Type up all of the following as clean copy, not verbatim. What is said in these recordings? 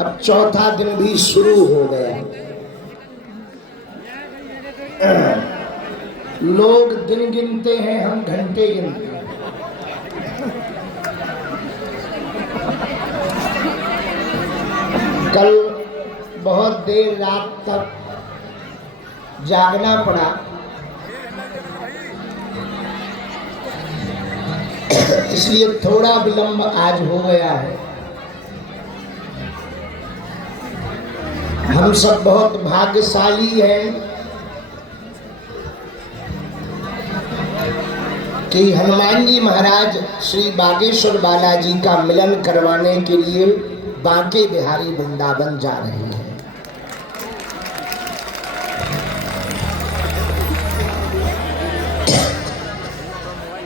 अब चौथा दिन भी शुरू हो गया। लोग दिन गिनते हैं, हम घंटे गिनते हैं। कल बहुत देर रात तक जागना पड़ा, इसलिए थोड़ा विलंब आज हो गया है। हम सब बहुत भाग्यशाली हैं कि हनुमान जी महाराज श्री बागेश्वर बालाजी का मिलन करवाने के लिए बांके बिहारी वृंदावन जा रहे हैं।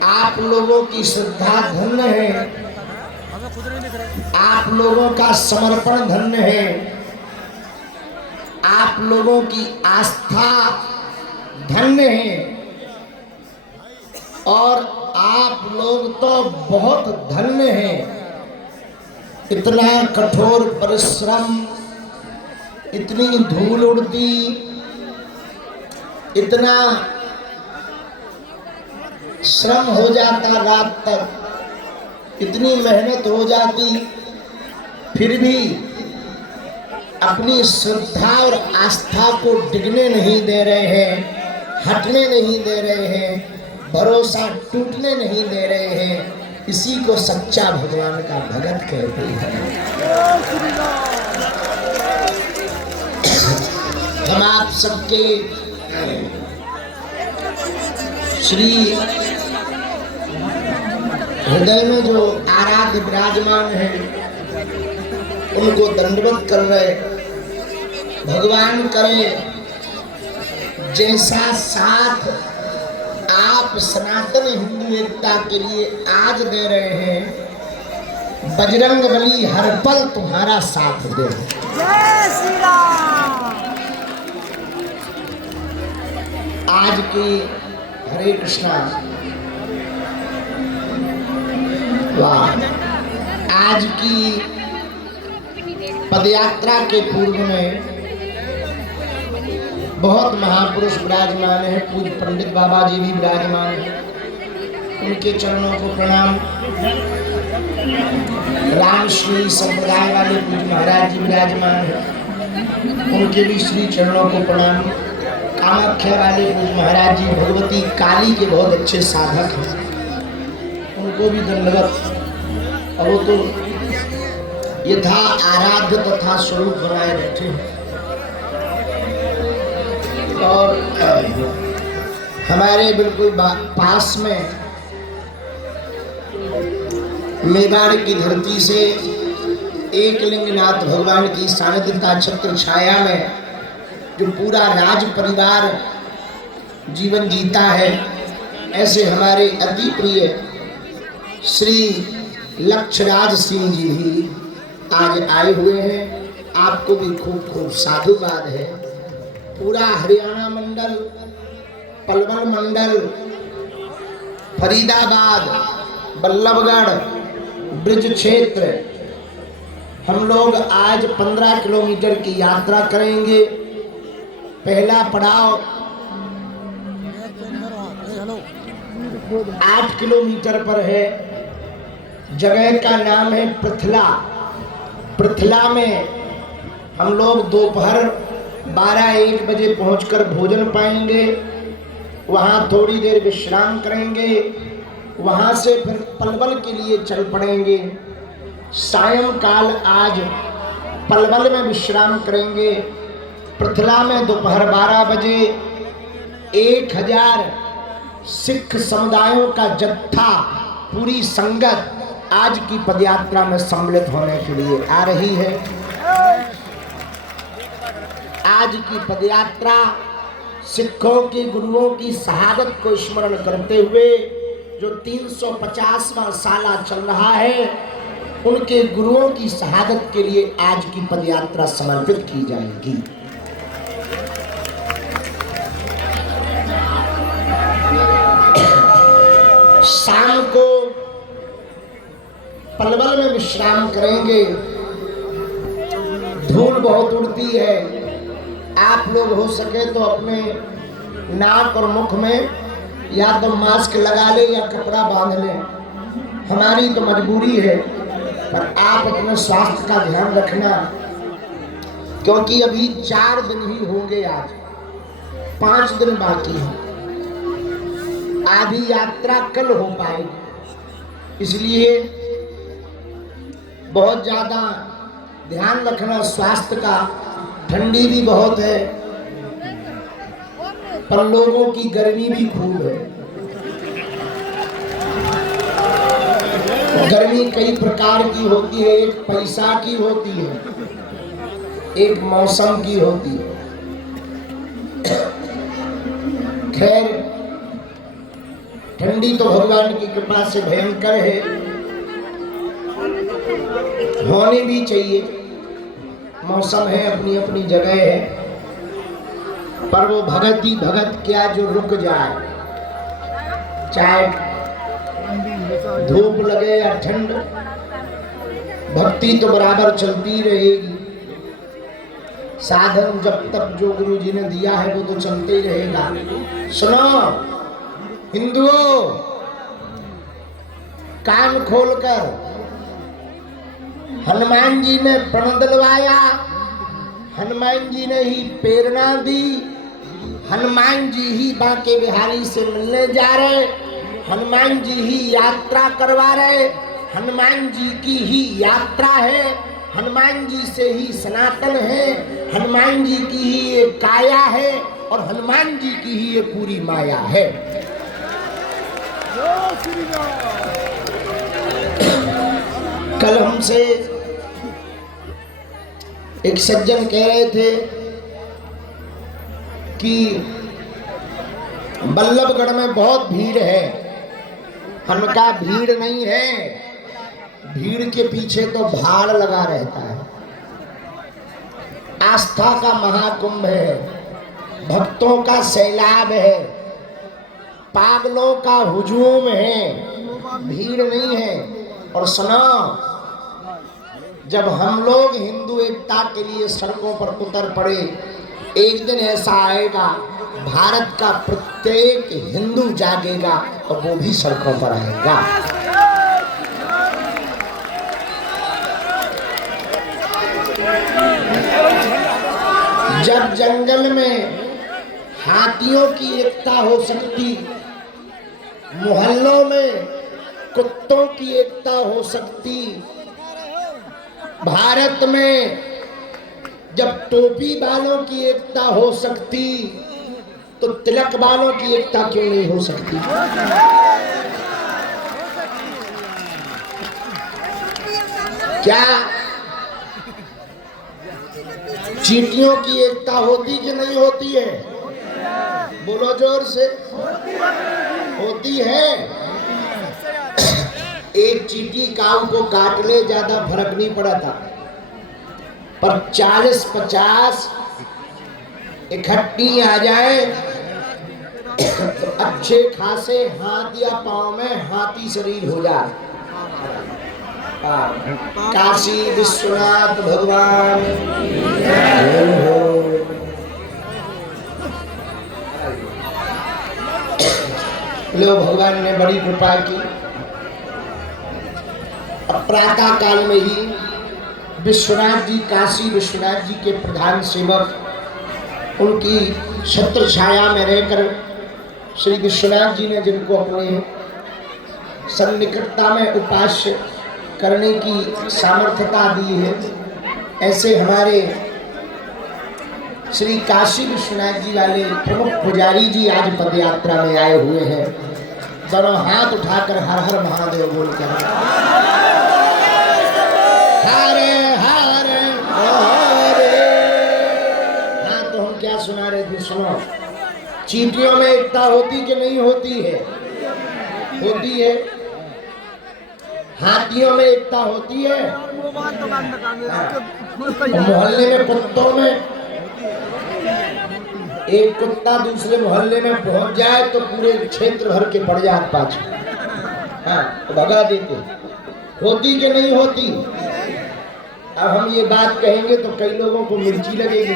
आप लोगों की श्रद्धा धन्य है, आप लोगों का समर्पण धन्य है, आप लोगों की आस्था धन्य है, और आप लोग तो बहुत धन्य हैं। इतना कठोर परिश्रम, इतनी धूल उड़ती, इतना श्रम हो जाता, रात तक इतनी मेहनत हो जाती, फिर भी अपनी श्रद्धा और आस्था को डिगने नहीं दे रहे हैं, हटने नहीं दे रहे हैं, भरोसा टूटने नहीं दे रहे हैं। इसी को सच्चा भगवान का भगत कहते हैं। हम आप सबके श्री हृदय में जो आराध्य विराजमान है, उनको दंडवत कर रहे। भगवान करे जैसा साथ आप सनातन हिंदू एकता के लिए आज दे रहे हैं, बजरंग बली हर पल तुम्हारा साथ दे। जय श्री राम। आज की हरे कृष्णा, वाह, आज की पदयात्रा के पूर्व में बहुत महापुरुष विराजमान है। पूज्य पंडित बाबा जी भी विराजमान है, उनके चरणों को प्रणाम। रामश्री संप्रदाय वाले पूज्य महाराज जी विराजमान है, उनके भी श्री चरणों को प्रणाम। कामाख्या वाले पूज्य महाराज जी भगवती काली के बहुत अच्छे साधक हैं, उनको भी धन्यवाद। और वो तो यथा आराध्य तथा स्वरूप बनाए बैठे हैं। और हमारे बिल्कुल पास में मेवाड़ की धरती से एकलिंगनाथ भगवान की सानिध्यता छत्र छाया में जो पूरा राज परिवार जीवन जीता है, ऐसे हमारे अति प्रिय श्री लक्षराज सिंह जी भी आज आए हुए हैं। आपको भी खूब खूब साधुवाद है। पूरा हरियाणा मंडल, पलवल मंडल, फरीदाबाद, बल्लभगढ़, ब्रिज क्षेत्र, हम लोग आज 15 किलोमीटर की यात्रा करेंगे। पहला पड़ाव 8 किलोमीटर पर है। जगह का नाम है पृथला। पृथला में हम लोग दोपहर 12-1 बजे पहुंचकर भोजन पाएंगे, वहाँ थोड़ी देर विश्राम करेंगे, वहाँ से फिर पलवल के लिए चल पड़ेंगे। सायंकाल आज पलवल में विश्राम करेंगे। पृथला में दोपहर 12 बजे 1000 सिख समुदायों का जत्था, पूरी संगत आज की पदयात्रा में सम्मिलित होने के लिए आ रही है। आज की पदयात्रा सिखों के गुरुओं की शहादत को स्मरण करते हुए जो 350वां साला चल रहा है, उनके गुरुओं की शहादत के लिए आज की पदयात्रा समर्पित की जाएगी। शाम को पलवल में विश्राम करेंगे। धूल बहुत उड़ती है। आप लोग हो सके तो अपने नाक और मुख में या तो मास्क लगा ले या कपड़ा बांध ले। हमारी तो मजबूरी है, पर आप अपने स्वास्थ्य का ध्यान रखना, क्योंकि अभी 4 दिन ही होंगे, आज 5 दिन बाकी है। आधी यात्रा कल हो पाएगी, इसलिए बहुत ज्यादा ध्यान रखना स्वास्थ्य का। ठंडी भी बहुत है, पर लोगों की गर्मी भी खूब है। गर्मी कई प्रकार की होती है, एक पैसा की होती है, एक मौसम की होती है। खैर, ठंडी तो भगवान की कृपा से भयंकर है, होनी भी चाहिए। मौसम है, अपनी अपनी जगह है, पर वो भगत ही भगत क्या जो रुक जाए, चाहे धूप लगे या ठंड, भक्ति तो बराबर चलती रहेगी। साधन जब तक जो गुरु जी ने दिया है वो तो चलते ही रहेगा। सुनो हिंदुओं, कान खोलकर, हनुमान जी ने प्रण दिलवाया, हनुमान जी ने ही प्रेरणा दी, हनुमान जी ही बांके बिहारी से मिलने जा रहे, हनुमान जी ही यात्रा करवा रहे, हनुमान जी की ही यात्रा है, हनुमान जी से ही सनातन है, हनुमान जी की ही ये काया है और हनुमान जी की ही ये पूरी माया है। कल हमसे एक सज्जन कह रहे थे कि बल्लभगढ़ में बहुत भीड़ है। हमने कहा भीड़ नहीं है, भीड़ के पीछे तो भाड़ लगा रहता है। आस्था का महाकुंभ है, भक्तों का सैलाब है, पागलों का हुजूम है, भीड़ नहीं है। और सुनो, जब हम लोग हिंदू एकता के लिए सड़कों पर उतर पड़े, एक दिन ऐसा आएगा भारत का प्रत्येक हिंदू जागेगा और वो भी सड़कों पर आएगा। जब जंगल में हाथियों की एकता हो सकती, मोहल्लों में कुत्तों की एकता हो सकती, भारत में जब टोपी वालों की एकता हो सकती, तो तिलक वालों की एकता क्यों नहीं हो सकती? क्या चींटियों की एकता होती कि नहीं होती है? बोलो जोर से। होती है। एक चींटी काऊ को काट ले, ज्यादा फर्क नहीं पड़ा था, पर 40-50 इकट्ठी आ जाए तो अच्छे खासे हाथ या पांव में हाथी शरीर हो जाए। काशी विश्वनाथ भगवान लो, भगवान ने बड़ी कृपा की। प्रातः काल में ही विश्वनाथ जी, काशी विश्वनाथ जी के प्रधान सेवक, उनकी छत्र छाया में रहकर श्री विश्वनाथ जी ने जिनको अपने सन्निकटता में उपास्य करने की सामर्थ्यता दी है, ऐसे हमारे श्री काशी विश्वनाथ जी वाले प्रमुख पुजारी जी आज पदयात्रा में आए हुए हैं। दोनों हाथ उठाकर हर हर महादेव बोलकर हरे हरे हरे। हाँ, तो हम क्या सुना रहे थे? सुनो, चींटियों में एकता होती कि नहीं होती है? होती है। हाथियों में एकता होती है। मोहल्ले में कुत्तों में एक कुत्ता दूसरे मोहल्ले में पहुंच जाए तो पूरे क्षेत्र भर के पड़ जाए पाछे, हाँ, तो भगा देते। होती कि नहीं होती? अब हम ये बात कहेंगे तो कई लोगों को मिर्ची लगेगी।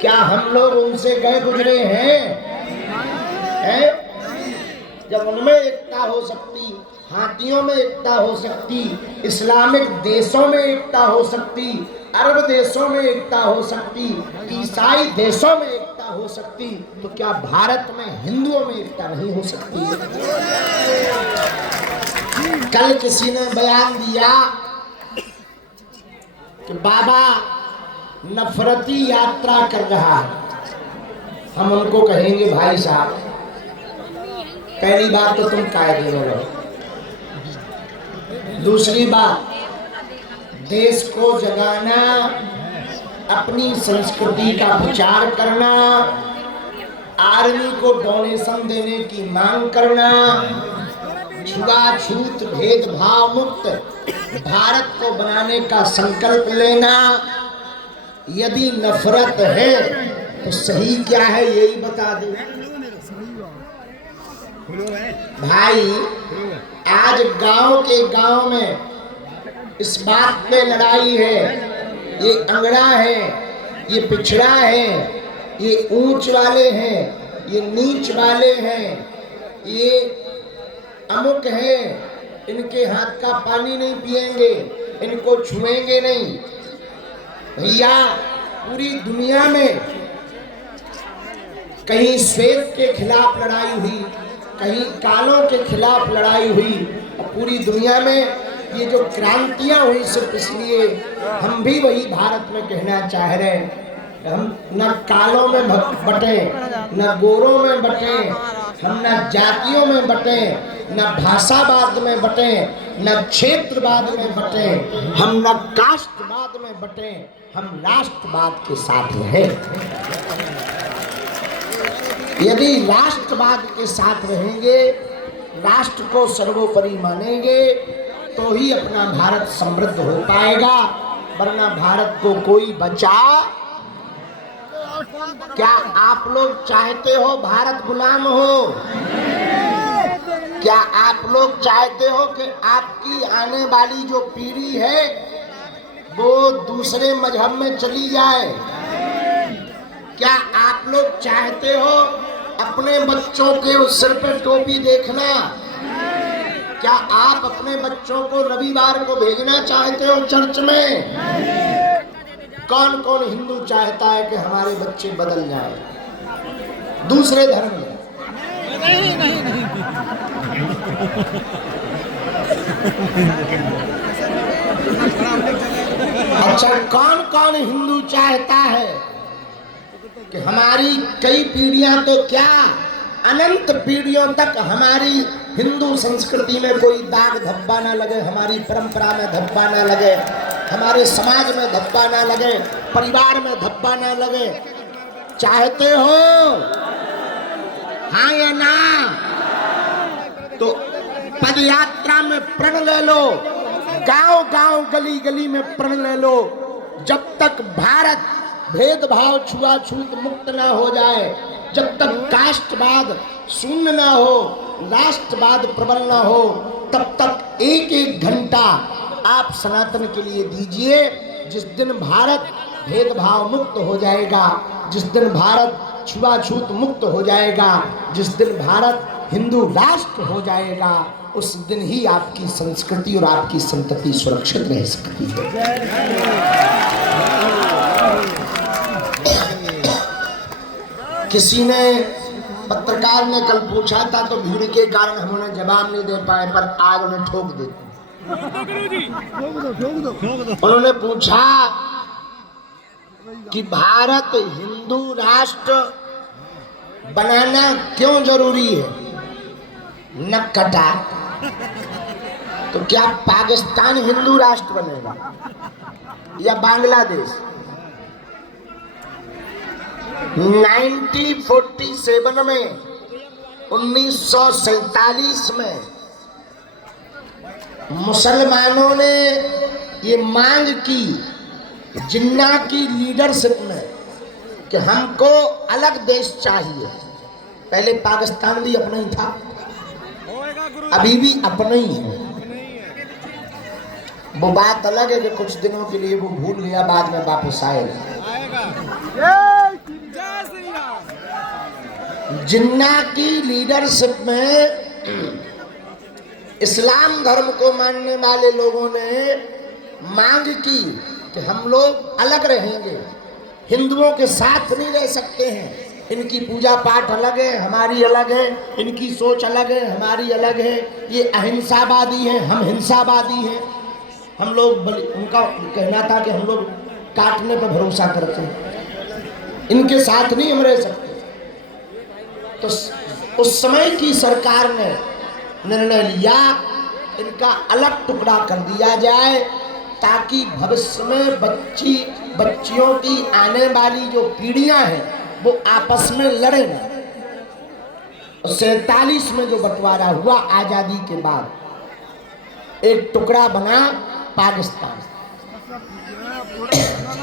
क्या हम लोग उनसे गए गुजरे हैं? जब उनमें एकता हो सकती, हाथियों में एकता हो सकती, इस्लामिक देशों में एकता हो सकती, अरब देशों में एकता हो सकती, ईसाई देशों में एकता हो सकती, तो क्या भारत में हिंदुओं में एकता नहीं हो सकती? कल किसी ने बयान दिया कि बाबा नफरती यात्रा कर रहा है। हम उनको कहेंगे भाई साहब, पहली बात तो तुम कायदे में रहो, दूसरी बात देश को जगाना, अपनी संस्कृति का प्रचार करना, आर्मी को डोनेशन देने की मांग करना, छुआछूत भेदभाव मुक्त भारत को बनाने का संकल्प लेना। यदि नफरत है तो सही क्या है यही बता दो भाई। आज गांव के गांव में इस बात पे लड़ाई है, ये अंगड़ा है, ये पिछड़ा है, ये ऊंच वाले हैं, ये नीच वाले हैं, ये अमुक है, इनके हाथ का पानी नहीं पिएंगे, इनको छुएंगे नहीं। भैया पूरी दुनिया में कहीं श्वेत के खिलाफ लड़ाई हुई, कहीं कालों के खिलाफ लड़ाई हुई, और पूरी दुनिया में ये जो क्रांतियां हुई सिर्फ इसलिए, हम भी वही भारत में कहना चाह रहे हैं। हम न कालों में बटे, न गोरों में बटे, हम न जातियों में बटे, न भाषावाद में बटे, न क्षेत्रवाद में बटे, हम न कास्टवाद में बटे, हम राष्ट्रवाद के साथ रहें। यदि राष्ट्रवाद के साथ रहेंगे, राष्ट्र को सर्वोपरि मानेंगे, तो ही अपना भारत समृद्ध हो पाएगा, वरना भारत को कोई बचा। क्या आप लोग चाहते हो भारत गुलाम हो? क्या आप लोग चाहते हो कि आपकी आने वाली जो पीढ़ी है वो दूसरे मजहब में चली जाए? क्या आप लोग चाहते हो अपने बच्चों के उस सिर पे टोपी देखना? क्या आप अपने बच्चों को रविवार को भेजना चाहते हो चर्च में? कौन कौन हिंदू चाहता है कि हमारे बच्चे बदल जाएं दूसरे धर्म में? नहीं। अच्छा, कौन कौन हिंदू चाहता है कि हमारी कई पीढ़ियां तो क्या अनंत पीढ़ियों तक हमारी हिंदू संस्कृति में कोई दाग धब्बा ना लगे, हमारी परंपरा में धब्बा ना लगे, हमारे समाज में धब्बा ना लगे, परिवार में धब्बा ना लगे? चाहते हो? हाँ या ना? तो पदयात्रा में प्रण ले लो, गांव गांव गली गली में प्रण ले लो। जब तक भारत भेदभाव छुआछूत मुक्त ना हो जाए, जब तक कास्टवाद शून्य ना हो, राष्ट्रवाद प्रबल ना हो, तब तक एक एक घंटा आप सनातन के लिए दीजिए। जिस दिन भारत भेदभाव मुक्त हो जाएगा, जिस दिन भारत छुआछूत मुक्त हो जाएगा, जिस दिन भारत हिंदू राष्ट्र हो जाएगा, उस दिन ही आपकी संस्कृति और आपकी संतति सुरक्षित रह सकती है। किसी ने, पत्रकार ने कल पूछा था तो भीड़ के कारण हम उन्हें जवाब नहीं दे पाए, पर आज उन्हें ठोक देते। उन्होंने पूछा कि भारत हिंदू राष्ट्र बनाना क्यों जरूरी है? नक कटा। तो क्या पाकिस्तान हिंदू राष्ट्र बनेगा या बांग्लादेश? 1947 में, 1947 में मुसलमानों ने ये मांग की जिन्ना की लीडरशिप में कि हमको अलग देश चाहिए। पहले पाकिस्तान भी अपना ही था, अभी भी अपना ही है। वो बात अलग है कि कुछ दिनों के लिए वो भूल गया, बाद में वापस आएगा। जय श्री राम। जिन्ना की लीडरशिप में इस्लाम धर्म को मानने वाले लोगों ने मांग की कि हम लोग अलग रहेंगे, हिंदुओं के साथ नहीं रह सकते हैं। इनकी पूजा पाठ अलग है, हमारी अलग है, इनकी सोच अलग है, हमारी अलग है। ये अहिंसावादी हैं, हम हिंसावादी हैं। हम लोग उनका कहना था कि हम लोग काटने पर भरोसा करते हैं, इनके साथ नहीं हम रह सकते। तो उस समय की सरकार ने निर्णय लिया इनका अलग टुकड़ा कर दिया जाए, ताकि भविष्य में बच्चियों की आने वाली जो पीढ़ियां हैं वो आपस में लड़े न। 47 में जो बंटवारा हुआ आजादी के बाद, एक टुकड़ा बना पाकिस्तान।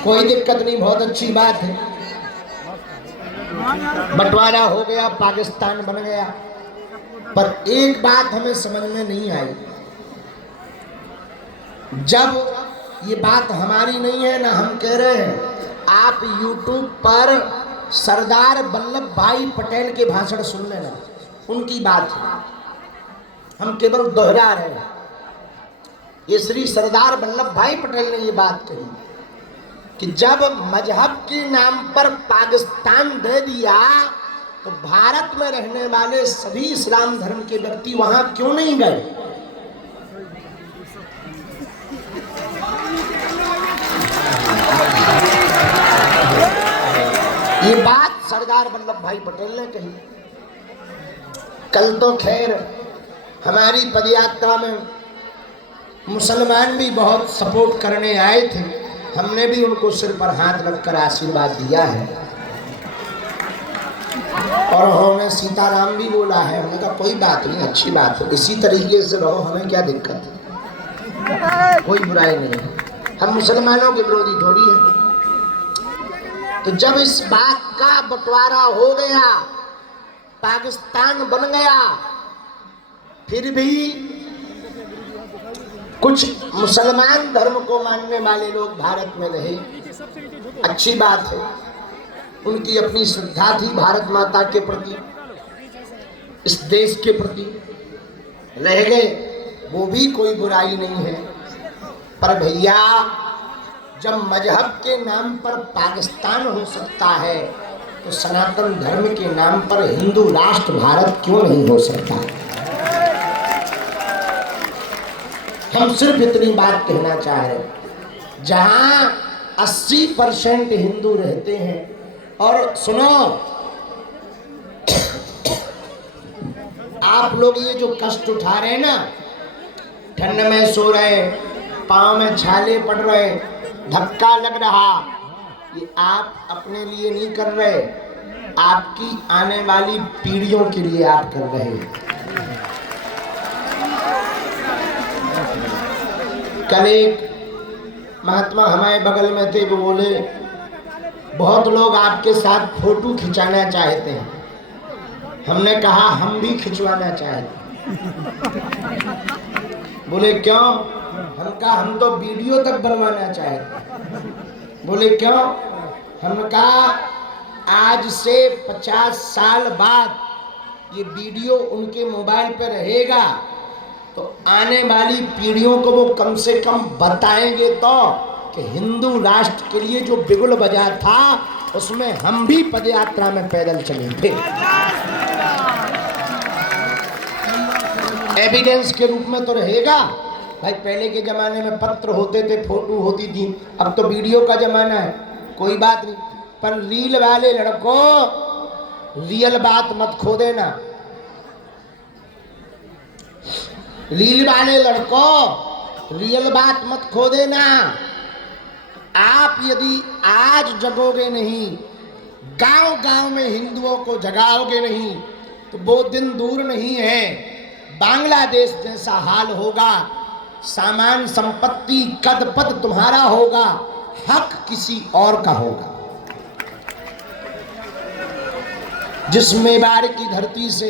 कोई दिक्कत नहीं, बहुत अच्छी बात है, बंटवारा हो गया, पाकिस्तान बन गया। पर एक बात हमें समझ में नहीं आई, जब ये बात हमारी नहीं है ना हम कह रहे हैं, आप YouTube पर सरदार वल्लभ भाई पटेल के भाषण सुन लेना, उनकी बात है, हम केवल दोहरा रहे हैं। ये श्री सरदार वल्लभ भाई पटेल ने ये बात कही कि जब मजहब के नाम पर पाकिस्तान दे दिया तो भारत में रहने वाले सभी इस्लाम धर्म के व्यक्ति वहां क्यों नहीं गए। ये बात सरदार वल्लभ भाई पटेल ने कही। कल तो खैर हमारी पदयात्रा में मुसलमान भी बहुत सपोर्ट करने आए थे, हमने भी उनको सिर पर हाथ रखकर आशीर्वाद दिया है, और उन्होंने सीताराम भी बोला है। हमने कहा कोई बात नहीं, अच्छी बात है, इसी तरीके से रहो, हमें क्या दिक्कत है, कोई बुराई नहीं है, हम मुसलमानों के विरोधी थोड़ी है। तो जब इस बात का बंटवारा हो गया, पाकिस्तान बन गया, फिर भी कुछ मुसलमान धर्म को मानने वाले लोग भारत में रहे, अच्छी बात है, उनकी अपनी श्रद्धा थी भारत माता के प्रति, इस देश के प्रति, रह गए, वो भी कोई बुराई नहीं है। पर भैया जब मजहब के नाम पर पाकिस्तान हो सकता है तो सनातन धर्म के नाम पर हिंदू राष्ट्र भारत क्यों नहीं हो सकता। हम सिर्फ इतनी बात कहना चाह रहे हैं, जहां 80% हिंदू रहते हैं, और सुनो आप लोग ये जो कष्ट उठा रहे हैं ना, ठंड में सो रहे, पाँव में छाले पड़ रहे, धक्का लग रहा, ये आप अपने लिए नहीं कर रहे, आपकी आने वाली पीढ़ियों के लिए आप कर रहे हैं। कल एक महात्मा हमारे बगल में थे, वो बोले बहुत लोग आपके साथ फोटो खिंचाना चाहते हैं। हमने कहा हम भी खिंचवाना चाहते। बोले क्यों? हम कहा हम तो वीडियो तक बनवाना चाहते। बोले क्यों? हमने कहा आज से 50 साल बाद ये वीडियो उनके मोबाइल पर रहेगा तो आने वाली पीढ़ियों को वो कम से कम बताएंगे तो कि हिंदू राष्ट्र के लिए जो बिगुल बजा था उसमें हम भी पदयात्रा में पैदल चले थे। एविडेंस के रूप में तो रहेगा भाई। पहले के जमाने में पत्र होते थे, फोटो होती थी, अब तो वीडियो का जमाना है, कोई बात नहीं। पर रील वाले लड़कों रियल बात मत खो देना। रील वाले लड़कों रियल बात मत खो देना। आप यदि आज जगोगे नहीं, गांव-गांव में हिंदुओं को जगाओगे नहीं तो वो दिन दूर नहीं है, बांग्लादेश जैसा हाल होगा। सामान संपत्ति कद पद तुम्हारा होगा, हक किसी और का होगा। जिस मेवाड़ की धरती से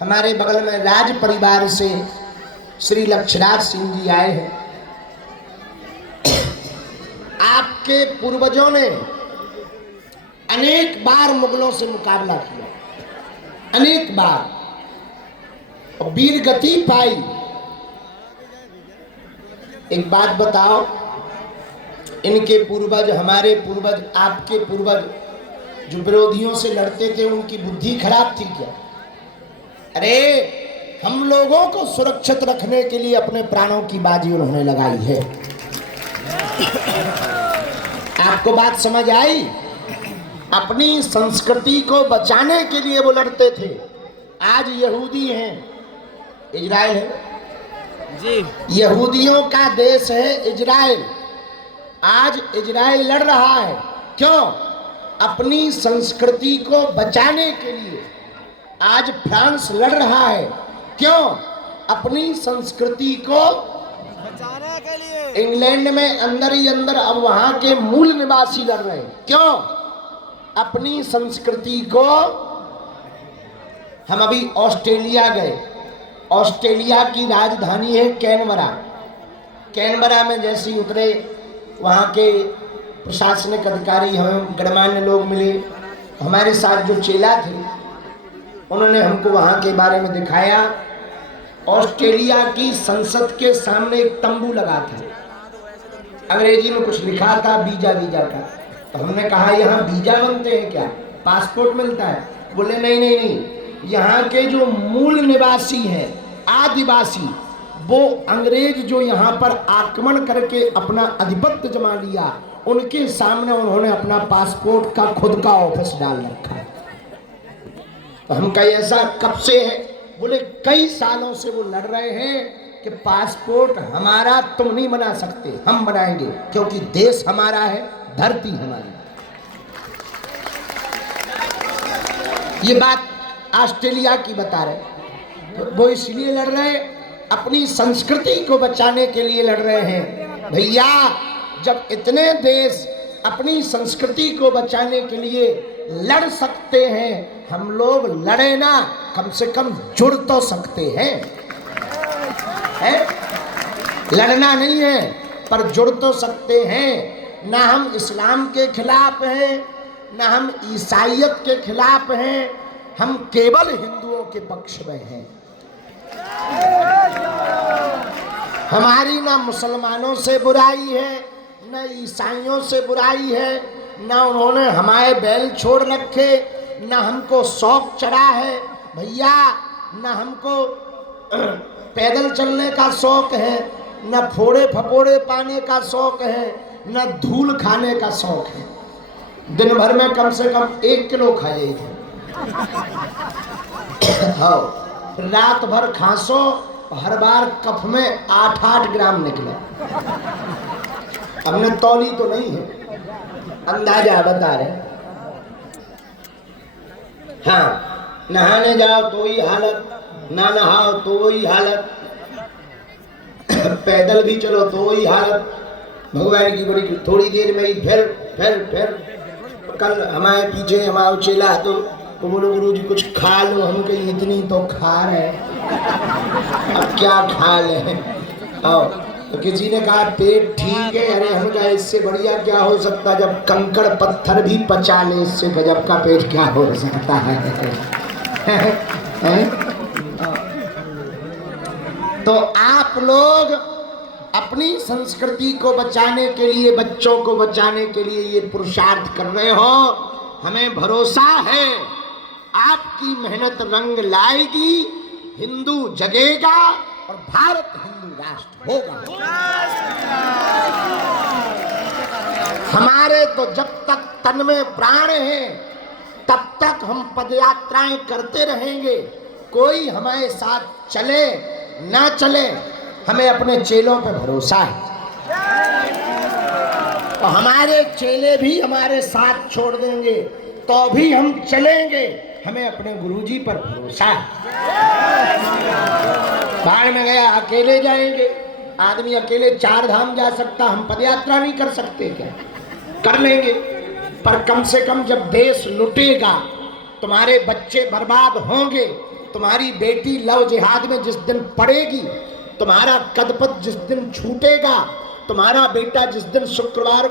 हमारे बगल में राज परिवार से श्री लक्ष्मणराज सिंह जी आए हैं, आपके पूर्वजों ने अनेक बार मुगलों से मुकाबला किया, अनेक बार, और वीर गति पाई। एक बात बताओ, इनके पूर्वज, हमारे पूर्वज, आपके पूर्वज जो विरोधियों से लड़ते थे, उनकी बुद्धि खराब थी क्या? अरे हम लोगों को सुरक्षित रखने के लिए अपने प्राणों की बाजी उन्होंने लगाई है। आपको बात समझ आई? अपनी संस्कृति को बचाने के लिए वो लड़ते थे। आज यहूदी हैं, इजराइल है जी, यहूदियों का देश है इजराइल। आज इजराइल लड़ रहा है, क्यों? अपनी संस्कृति को बचाने के लिए। आज फ्रांस लड़ रहा है, क्यों? अपनी संस्कृति को बचाने के लिए। इंग्लैंड में अंदर ही अंदर अब वहां के मूल निवासी लड़ रहे हैं, क्यों? अपनी संस्कृति को। हम अभी ऑस्ट्रेलिया गए, ऑस्ट्रेलिया की राजधानी है कैनबरा। कैनबरा में जैसे ही उतरे, वहाँ के प्रशासनिक अधिकारी, हमें गणमान्य लोग मिले। हमारे साथ जो चेला थे, उन्होंने हमको वहाँ के बारे में दिखाया। ऑस्ट्रेलिया की संसद के सामने एक तंबू लगा था, अंग्रेजी में कुछ लिखा था, वीजा वीजा का। तो हमने कहा यहाँ वीजा बनते हैं क्या, पासपोर्ट मिलता है? बोले नहीं नहीं नहीं, यहाँ के जो मूल निवासी हैं, आदिवासी, वो अंग्रेज जो यहाँ पर आक्रमण करके अपना आधिपत्य जमा लिया, उनके सामने उन्होंने अपना पासपोर्ट का खुद का ऑफिस डाल रखा है। तो हम कहे ऐसा कब से है? बोले कई सालों से वो लड़ रहे हैं कि पासपोर्ट हमारा तुम नहीं बना सकते, हम बनाएंगे, क्योंकि देश हमारा है, धरती हमारी। ये बात ऑस्ट्रेलिया की बता रहे। तो वो इसलिए लड़ रहे, अपनी संस्कृति को बचाने के लिए लड़ रहे हैं। भैया, जब इतने देश अपनी संस्कृति को बचाने के लिए लड़ सकते हैं, हम लोग लड़े ना, कम से कम जुड़ तो सकते हैं, है? लड़ना नहीं है, पर जुड़ तो सकते हैं। ना हम इस्लाम के खिलाफ हैं, ना हम ईसाइयत के खिलाफ हैं, हम केवल हिंदुओं के पक्ष में हैं। हमारी ना मुसलमानों से बुराई है, ना ईसाइयों से बुराई है, ना उन्होंने हमारे बैल छोड़ रखे, ना हमको शौक चढ़ा है भैया, ना हमको पैदल चलने का शौक है, ना फोड़े फपोड़े पाने का शौक है, ना धूल खाने का शौक है। दिन भर में कम से कम 1 किलो खा जाइए। हाँ, रात भर खांसो, हर बार कफ में 8-8 ग्राम निकले। हमने तौली तो नहीं है, अंदाजा बता रहे। हाँ, नहाने जाओ तो वही हालत, ना नहाओ तो वही हालत, पैदल भी चलो तो वही हालत। भगवान की बड़ी, थोड़ी देर में ही फिर कल हमारे पीछे हमारा चेला तो बोलो गुरु जी कुछ खा लो। हम कहीं इतनी तो खा रहे, अब क्या खा ले? तो किसी ने कहा पेट ठीक है। अरे हम कहा इससे बढ़िया क्या हो सकता, जब कंकड़ पत्थर भी पचा ले, इससे गजब का पेट क्या हो सकता है? तो आप लोग अपनी संस्कृति को बचाने के लिए, बच्चों को बचाने के लिए ये पुरुषार्थ कर रहे हो। हमें भरोसा है आपकी मेहनत रंग लाएगी, हिंदू जगेगा और भारत हिंदू राष्ट्र होगा। हमारे तो जब तक तन में प्राण है, तब तक हम पदयात्राएं करते रहेंगे। कोई हमारे साथ चले ना चले, हमें अपने चेलों पे भरोसा है। तो हमारे चेले भी हमारे साथ छोड़ देंगे तो भी हम चलेंगे, हमें अपने गुरुजी पर भरोसा है। बाढ़ में गया अकेले जाएंगे, आदमी अकेले 4 धाम जा सकता, हम पदयात्रा नहीं कर सकते क्या? कर लेंगे, पर कम से कम जब देश लुटेगा, तुम्हारे बच्चे बर्बाद होंगे, तुम्हारी बेटी लव जिहाद में जिस दिन पड़ेगी, तुम्हारा कदपत जिस दिन छूटेगा, तुम्हारा बेटा जिस दिन शुक्रवार